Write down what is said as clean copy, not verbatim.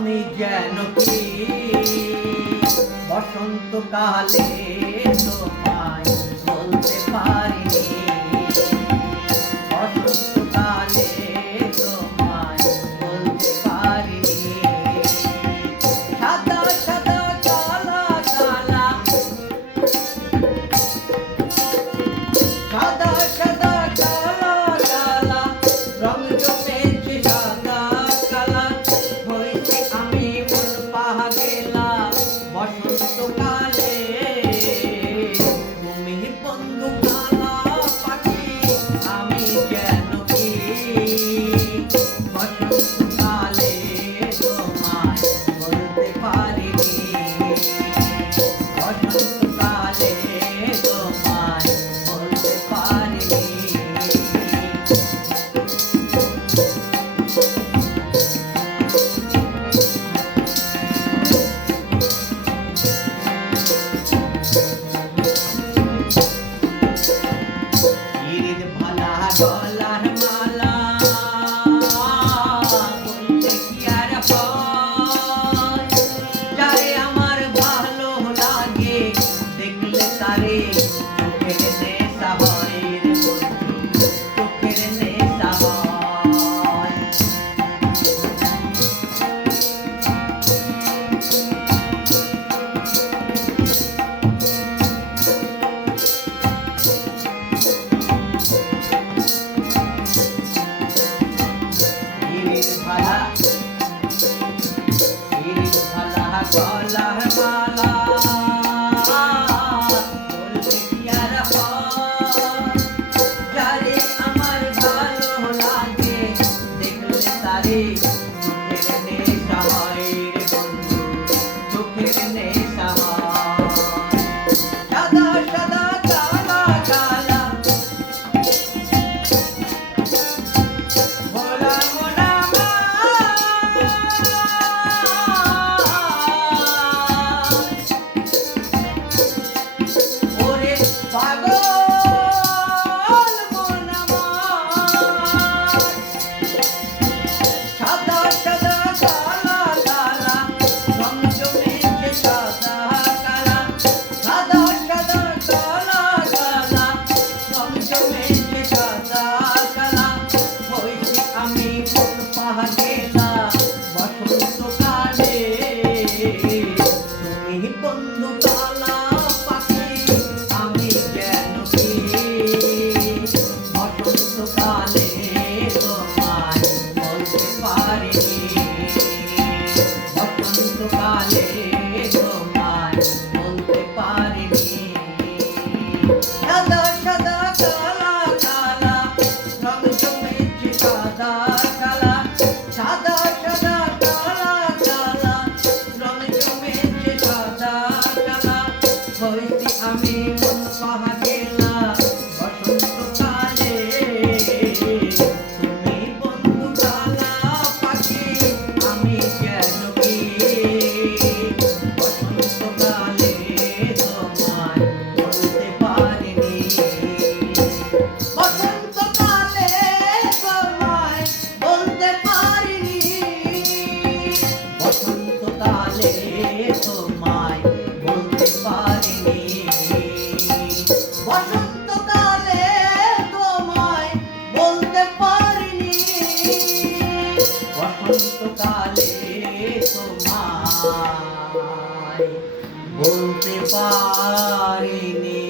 আমি যেন কি বসন্তকালে তোমায় বলতে পারিনি, বসন্তকালে তোমায় বলতে পারিনি। সাদা সাদা কালা কালা, সাদা সাদা কালা কালা, রং জমেছে সাদা কালা, হয়েছে আমি মন পাগলা বসন্তকালে। তুমি বন্ধু কালা পাখি, আমি যেন কি বসন্তকালে তোমায় বলতে পারিনি, বসন্তকালে তোমায় বলতে পারিনি। ইরিদ ভালা গলার মালা বলতে কি আর হয়, যারে আমার ভালো লাগে দেখলে তারে চোখের নেশা হয় রে বন্ধু, চোখের নেশা হয়। ইরিদ ভালা, ইরিদ ভালা গলার মালা বলতে কি আর হয়, যারে আমার ভালো লাগে দেখলে তারে চোখের নেশা হয় রে বন্ধু, চোখের নেশা হয়। সাদা সাদা কালা কালা, ভোলা মোনা ওরে পাগল মন আমার। সাদা সাদা কালা কালা, রং জমেছে সাদা কালা, সাদা সাদা কালা কালা, রং জমেছে সাদা কালা, হয়েছি আমি মন পাগলা বসন্তকালে। তুমি বন্ধু কালা পাখি, আমি যেন কি বসন্তকালে তোমায় বলতে পারিনি, বসন্তকালে তোমায় বলতে পারিনি। সাদা সাদা কালা কালা, রং জমেছে সাদা কালা, সাদা সাদা কালা কালা, রং জমেছে সাদা কালা, হয়েছি আমি মন পাগলা বসন্তকালে। তুমি বন্ধু কালা পাখি, আমি যেন কি বসন্তকালে তোমায় বলতে পারিনি, বসন্তকালে তোমায় বলতে পারিনি, বসন্তকালে তোমায় বলতে পারিনি, বসন্তকালে তোমায় বলতে পারিনি, বসন্তকালে তোমায় বলতে পারিনি।